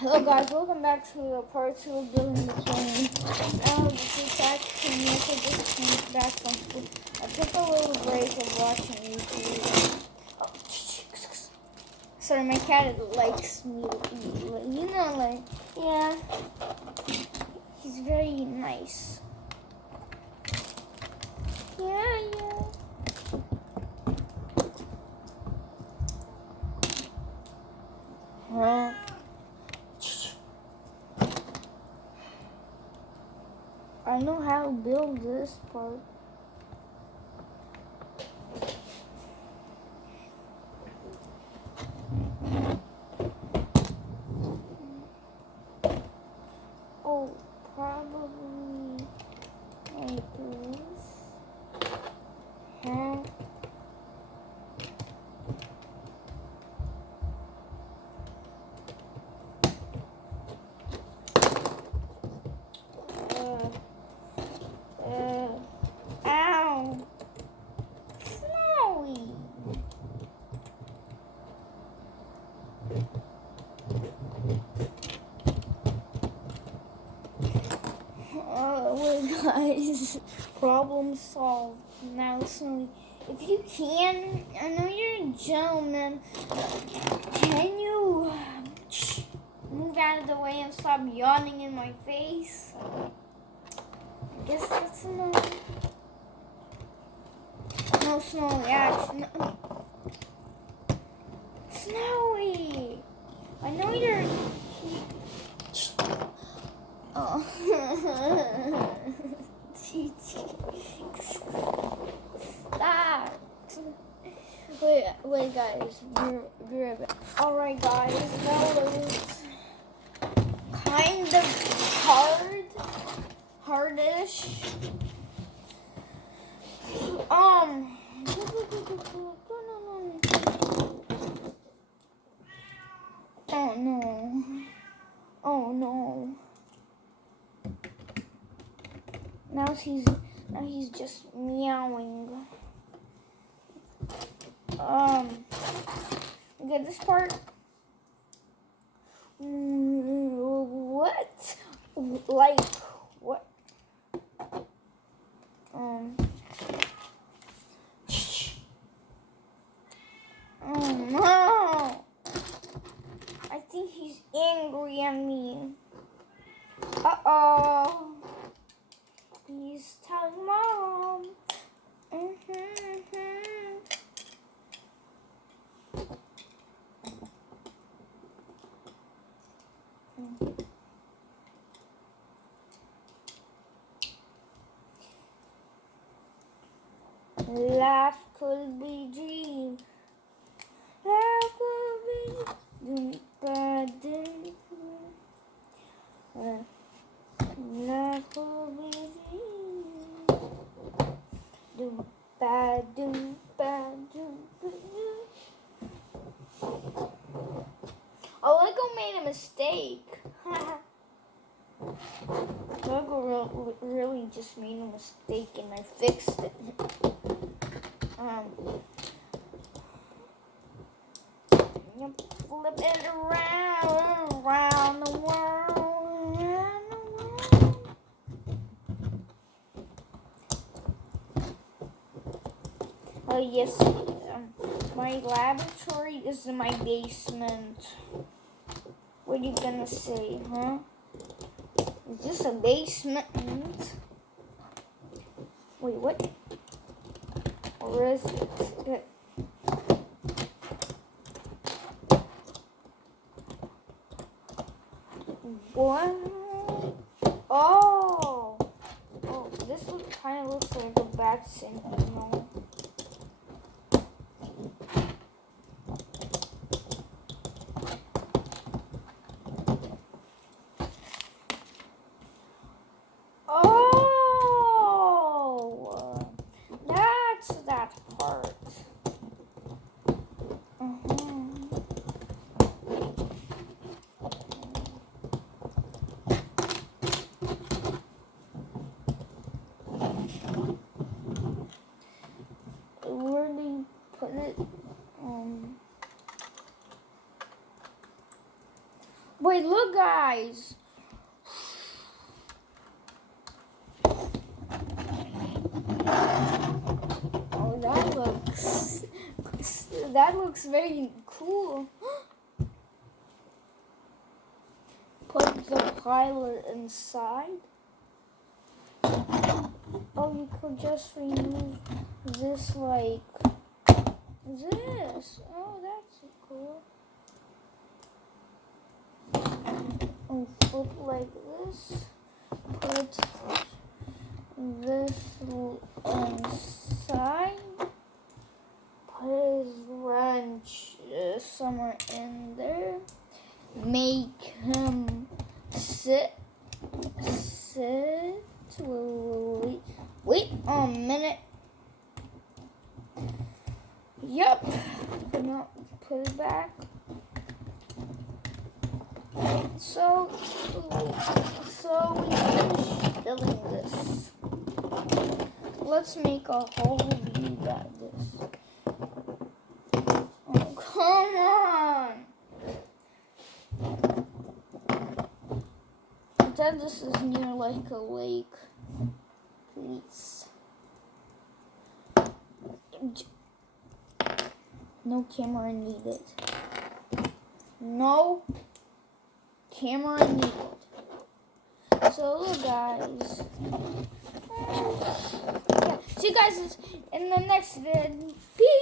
Hello guys, welcome back to the part 2 of building the plane. This is back to me. I just came back from school. I took a little break of watching YouTube. Oh, sorry, my cat likes me to eat. Yeah. He's very nice. Yeah. I know how to build this part. Oh, probably like this. Huh? Ow! Snowy! Wait guys, problem solved. Now Snowy, if you can, I know you're a gentleman, can you move out of the way and stop yawning in my face? I guess that's enough. No, Snowy, actually. No. Snowy! I know you're... Oh. Stop. Wait, guys. Be right back. Alright, guys. That was kind of hardish. Oh no. Now he's just meowing. Get this part. What? Like what? Oh no! I think he's angry at me. Uh-oh. He's telling Mom. Life could be dream. Life could be dream. Life could be dream. Oh, Lego made a mistake. Lego really just made a mistake and I fixed it. You flip it around the world. Oh yes, my laboratory is in my basement. What are you gonna say, huh? Is this a basement? Wait, what? Or is it? What? Oh, this kind of looks like a bat signal. Oh, that's that part. Wait, look, guys. Oh, that looks very cool. Put the pilot inside. Oh, you could just remove this like this. Oh, that's cool. And flip like this. Put this inside. Put his wrench somewhere in there. Make him sit. Wait a minute. Yep. Put it back. So we finish building this. Let's make a whole view like this. Oh, come on. Pretend this is near like a lake. Please. No camera needed. No camera needed. So look, guys. Yeah. See you guys in the next video. Peace.